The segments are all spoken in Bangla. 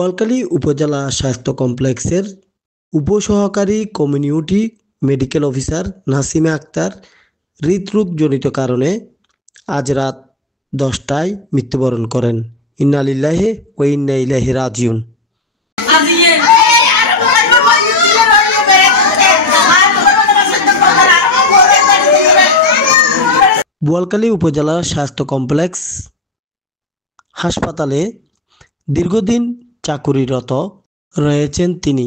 বোয়ালখালী উপজেলা স্বাস্থ্য কমপ্লেক্সের উপসহকারী community medical officer Nasima Akter হৃদরোগজনিত কারণে আজ রাত 10টায় মৃত্যুবরণ করেন। ইন্না লিল্লাহি ওয়া ইন্না ইলাইহি রাজিউন। বোয়ালখালী উপজেলা স্বাস্থ্য কমপ্লেক্স হাসপাতালে দীর্ঘদিন চাকুরিরত রয়েছেন তিনি।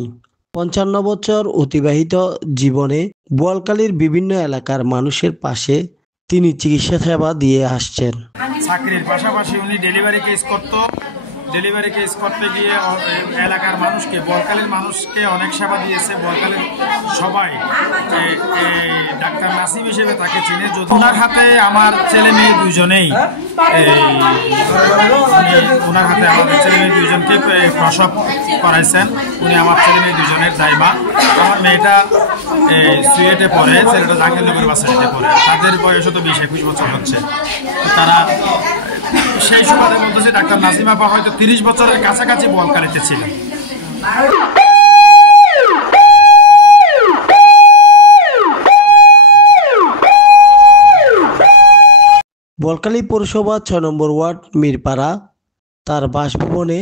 55 বছর অতিবাহিত জীবনে বোয়ালখালীর বিভিন্ন এলাকার মানুষের পাশে তিনি চিকিৎসা সেবা দিয়ে আসছেন। চাকরির পাশাপাশি উনি ডেলিভারি কেস করতে গিয়ে এলাকার মানুষকে, বোয়ালখালীর মানুষকে অনেক সেবা দিয়েছে। বোয়ালখালীর সবাই ডাক্তার নাসিম হিসেবে তাকে চিনে। ওনার হাতে আমার ছেলে মেয়ে দুজনেই প্রসব করাইছেন। উনি আমার ছেলে মেয়ে দুজনের দায়মা। আমার মেয়েটা সুয়েটে পড়ে, ছেলেটা জাহাঙ্গীরনগর বাসারিতে পড়ে। তাদের বয়স তো 20-21 বছর হচ্ছে। তারা সেই সুবাদে বলতেছে ডাক্তার নাসিম আপা হয়তো 30 বছরের কাছাকাছি বোয়ালখালীতে ছিলেন। বোয়ালখালী পৌরসভা 6 নম্বর ওয়ার্ড মিরপাড়া তার বাসভবনে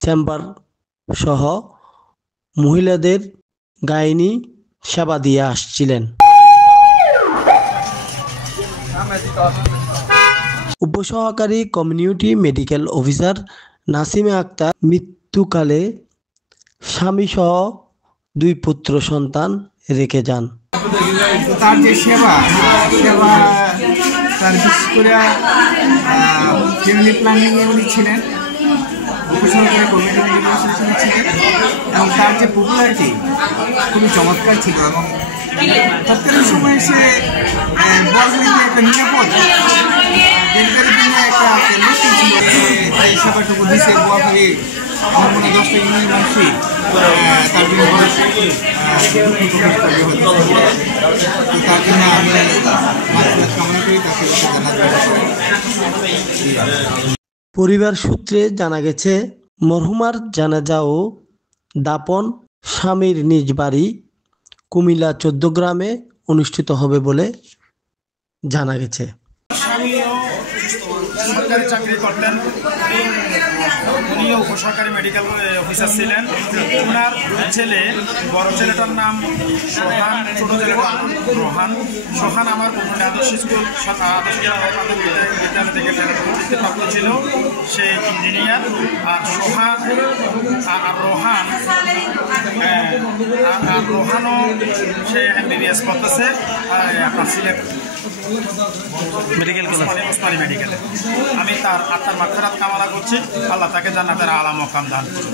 চেম্বার সহ মহিলাদের গাইনি সেবা দিয়ে আসছিলেন। উপসহকারী community medical officer Nasima Akter মৃত্যুকালে স্বামীসহ 2 পুত্র সন্তান রেখে যান। তার যে সেবা তার বিশেষ করে ফ্যামিলি প্ল্যানিংয়ে উনি ছিলেন, উপসহকারী কমিউনিটি মেডিকেল অফিসার ছিলেন, এবং তার যে পপুলারিটি খুবই চমৎকার ছিল। এবং তৎকালীন সময়ে সে বোয়ালখালীতে একটা নিরাপদ ডেলিভারির জন্য একটা কেন্দ্র ছিল। এই সেবাটুকু দিচ্ছে বোয়ালখালী আমার মনে 10টা ইউনিয়ন মানুষই তার জন্য তার জন্য আমি কামনা করি তাকে পরিবার সূত্রে জানা গেছে মরহুমার জানাজা ও দাপন স্বামীর নিজ বাড়ি কুমিল্লা 14 গ্রামে অনুষ্ঠিত হবে বলে জানা গেছে। সরকারি চাকরি করতেন, উনিও উপসহকারী মেডিকেল অফিসার ছিলেন। ওনার ছেলে, বড় ছেলেটার নাম সোহান, ছোট ছেলেটার রোহান। সোহান আমার আদর্শ স্কুল বিদ্যালয় থেকে প্রাপ্ত ছিল, সে ইঞ্জিনিয়ার। আর সোহান আর রোহানও সে MBBS করতেছে আপনার সিলেট মেডিকেল মেডিকেলে। আমি তার আত্মার মাগফিরাত কামনা করছি। আল্লাহ তাকে জান্নাতের আলা মাকাম দান করুন।